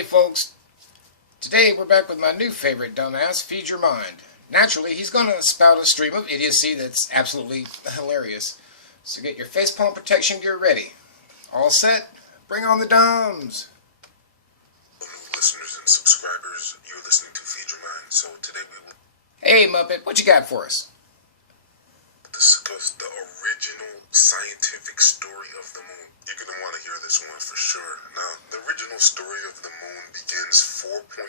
Hey folks, today we're back with my new favorite dumbass, Feed Your Mind. Naturally, he's going to spout a stream of idiocy that's absolutely hilarious. So get your facepalm protection gear ready. All set? Bring on the dumbs! Hello, new listeners and subscribers. You're listening to Feed Your Mind. So today we will Hey Muppet, what you got for us? discuss the original scientific story of the moon. You're going to want to hear this one for sure. Now, the original story of the moon begins 4.5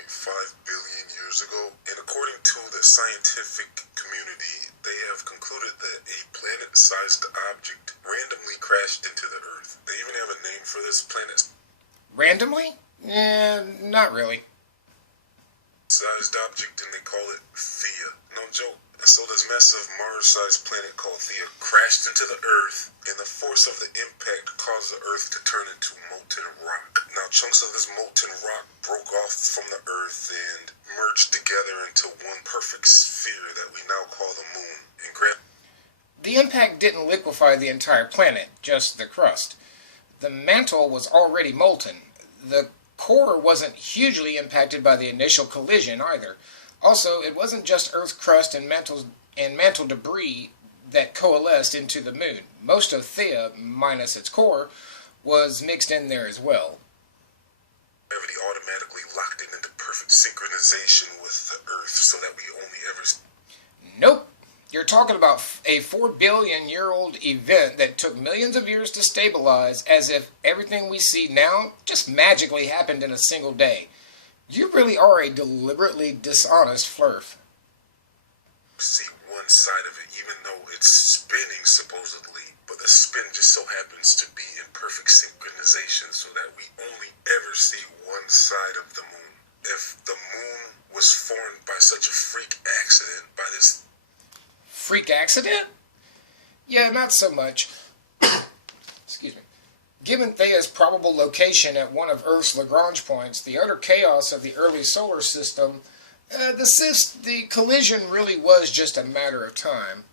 billion years ago, and according to the scientific community, they have concluded that a planet-sized object randomly crashed into the Earth. They even have a name for this planet. Randomly? Not really. Sized object, and they call it Theia. No joke. And so this massive Mars-sized planet called Theia crashed into the Earth, and the force of the impact caused the Earth to turn into molten rock. Now, chunks of this molten rock broke off from the Earth and merged together into one perfect sphere that we now call the moon. And The impact didn't liquefy the entire planet, just the crust. The mantle was already molten. The core wasn't hugely impacted by the initial collision either. Also, it wasn't just Earth's crust and mantle debris that coalesced into the moon. Most of Theia, minus its core, was mixed in there as well. gravity automatically locked it into perfect synchronization with the Earth so that we only ever... Nope. You're talking about a 4 billion year old event that took millions of years to stabilize, as if everything we see now just magically happened in a single day. You really are a deliberately dishonest flurf. see one side of it, even though it's spinning supposedly, but the spin just so happens to be in perfect synchronization so that we only ever see one side of the moon. If the moon was formed by such a freak accident, by this... Freak accident? Yeah, not so much. Excuse me. Given Theia's probable location at one of Earth's Lagrange points, the utter chaos of the early solar system, the collision really was just a matter of time.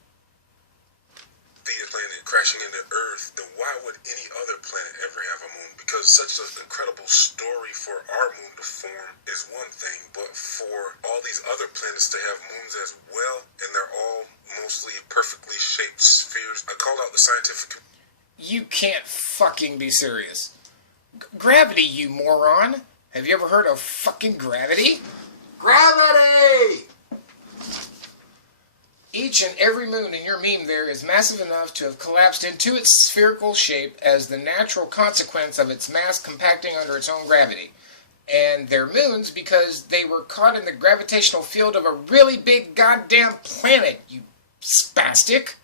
Theia planet crashing into Earth, then why would any other planet ever have a moon? Because such an incredible story for our moon to form is one thing, but for all these other planets to have moons as well, and they're all mostly perfectly shaped spheres, I called out the scientific... You can't fucking be serious. Gravity, you moron! Have you ever heard of fucking gravity? Gravity! Each and every moon in your meme there is massive enough to have collapsed into its spherical shape as the natural consequence of its mass compacting under its own gravity. And they're moons because they were caught in the gravitational field of a really big goddamn planet, you spastic.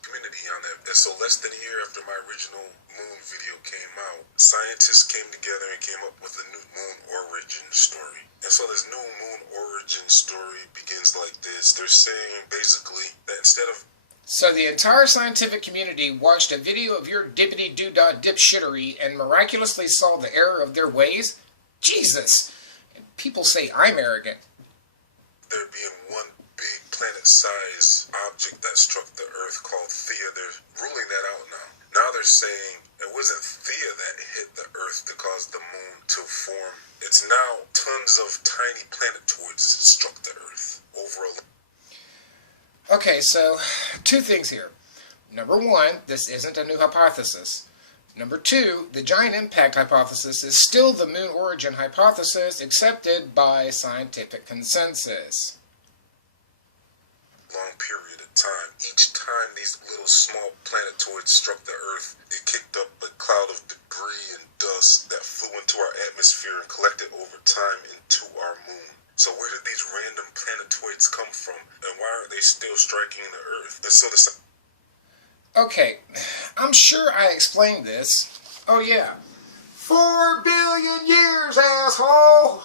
Community on that. And so less than a year after my original moon video came out, scientists came together and came up with a new moon origin story. And so this new moon origin story begins like this. They're saying basically that instead of... So the entire scientific community watched a video of your dippity-doo-dah dipshittery and miraculously saw the error of their ways? Jesus! And people say I'm arrogant. There being one big planet-sized object that struck the Earth called Theia, they're ruling that out now. Now they're saying it wasn't Theia that hit the Earth to cause the moon to form. It's now tons of tiny planetoids that struck the Earth over a... Okay, so, two things here. Number one, this isn't a new hypothesis. Number two, the giant impact hypothesis is still the moon origin hypothesis accepted by scientific consensus. Long period of time. Each time these little small planetoids struck the Earth, it kicked up a cloud of debris and dust that flew into our atmosphere and collected over time into our moon. So where did these random planetoids come from, and why aren't they still striking the Earth? And so this... Okay, I'm sure I explained this. Oh yeah. 4 billion years, asshole!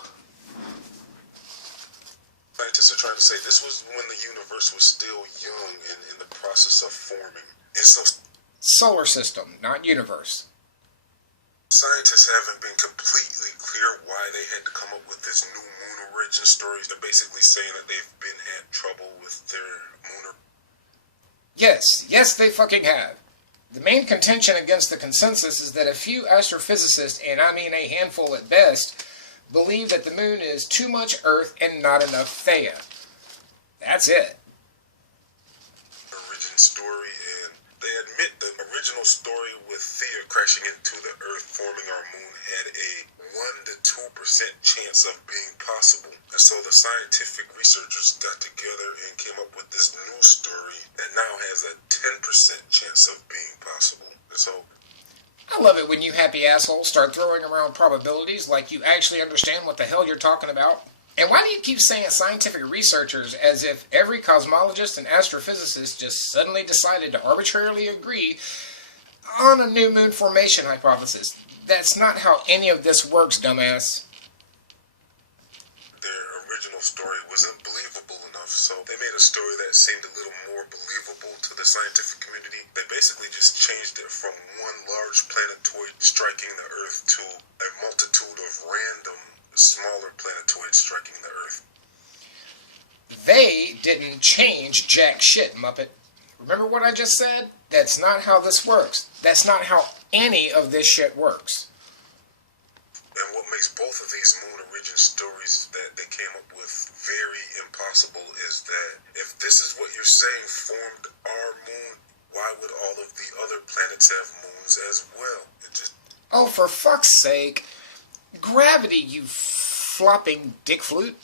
Scientists are trying to say this was when the universe was still young and in the process of forming. And so... Solar system, not universe. Scientists haven't been completely clear why they had to come up with this new moon origin story. They're basically saying that they've been had trouble with their moon... Yes, they fucking have. The main contention against the consensus is that a few astrophysicists, and I mean a handful at best, believe that the moon is too much Earth and not enough Theia. That's it. Origin story, and they admit the original story with Theia crashing into the Earth forming our moon had a 1 to 2% chance of being possible. And so the scientific researchers got together and came up with this new story that now has a 10% chance of being possible. And so I love it when you happy assholes start throwing around probabilities like you actually understand what the hell you're talking about. And why do you keep saying scientific researchers as if every cosmologist and astrophysicist just suddenly decided to arbitrarily agree on a new moon formation hypothesis? That's not how any of this works, dumbass. Their original story wasn't believable enough, so they made a story that seemed a little more believable to the scientific community. They basically just changed it from one large planetoid striking the Earth to a multitude of random smaller planetoids striking the Earth. They didn't change jack shit, Muppet. Remember what I just said? That's not how this works. That's not how any of this shit works. And what makes both of these moon origin stories that they came up with very impossible is that if this is what you're saying formed our moon, why would all of the other planets have moons as well? It just... Oh, for fuck's sake. Gravity, you flopping dick flute.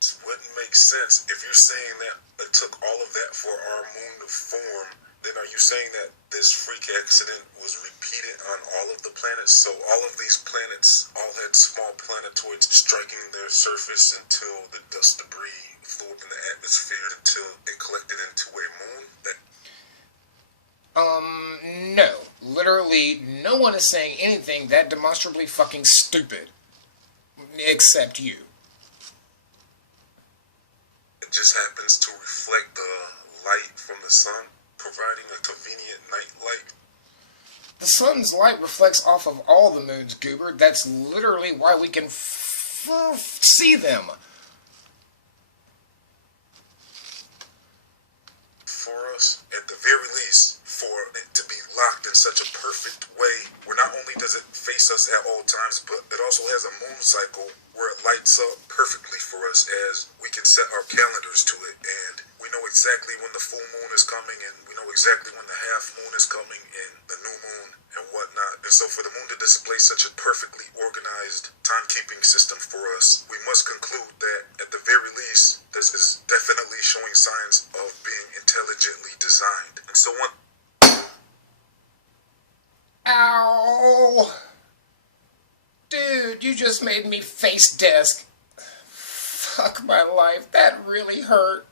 This wouldn't make sense. If you're saying that it took all of that for our moon to form, then are you saying that this freak accident was repeated on all of the planets? So all of these planets all had small planetoids striking their surface until the dust debris flew up in the atmosphere until it collected into a moon? No. Literally, no one is saying anything that demonstrably fucking stupid. Except you. It just happens to reflect the light from the sun, providing a convenient night light. The sun's light reflects off of all the moons, Goober. That's literally why we can see them. For us, at the very least, for it to be locked in such a perfect way, where not only does it face us at all times, but it also has a moon cycle where it lights up perfectly for us as we can set our calendars to it, and we know exactly when the full moon is coming, and we know exactly when the half moon is coming, and the new moon, and whatnot. And so for the moon to display such a perfectly organized timekeeping system for us, we must conclude that, at the very least, this is definitely showing signs of being intelligently designed. And so one... Ow! Dude, you just made me face desk. Fuck my life, that really hurt.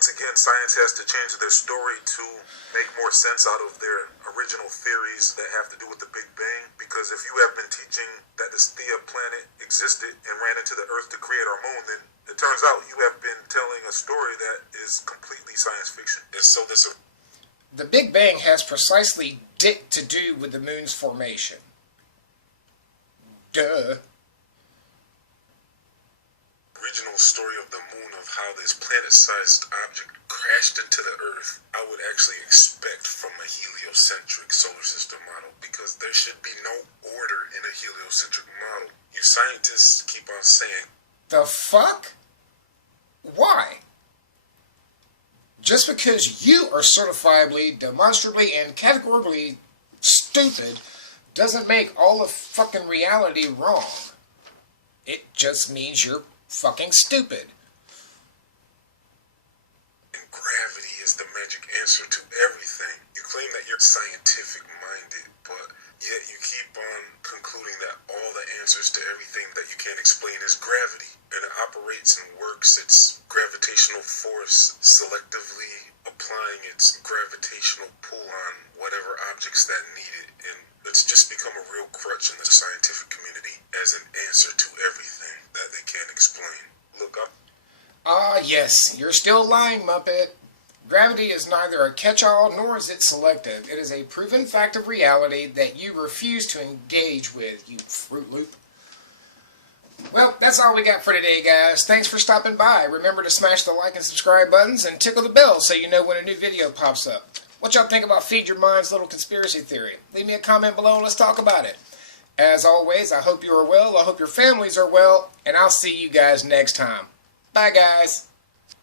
Once again, science has to change their story to make more sense out of their original theories that have to do with the Big Bang. Because if you have been teaching that this Theia planet existed and ran into the Earth to create our moon, then it turns out you have been telling a story that is completely science fiction. And so this... The Big Bang has precisely dick to do with the moon's formation. Duh. Original story of the moon, of how this planet-sized object crashed into the Earth, I would actually expect from a heliocentric solar system model, because there should be no order in a heliocentric model. You scientists keep on saying... The fuck? Why? Just because you are certifiably, demonstrably, and categorically stupid doesn't make all of fucking reality wrong. It just means you're fucking stupid. And gravity is the magic answer to everything. You claim that you're scientific-minded, but yet you keep on concluding that all the answers to everything that you can't explain is gravity. And it operates and works its gravitational force, selectively applying its gravitational pull on whatever objects that need it. And it's just become a real crutch in the scientific community as an answer to everything that they can't explain. Look up. Ah, yes, you're still lying, Muppet. Gravity is neither a catch-all nor is it selective. It is a proven fact of reality that you refuse to engage with, you Fruit Loop. Well, that's all we got for today, guys. Thanks for stopping by. Remember to smash the like and subscribe buttons and tickle the bell so you know when a new video pops up. What y'all think about Feed Your Mind's little conspiracy theory? Leave me a comment below and let's talk about it. As always, I hope you are well, I hope your families are well, and I'll see you guys next time. Bye, guys.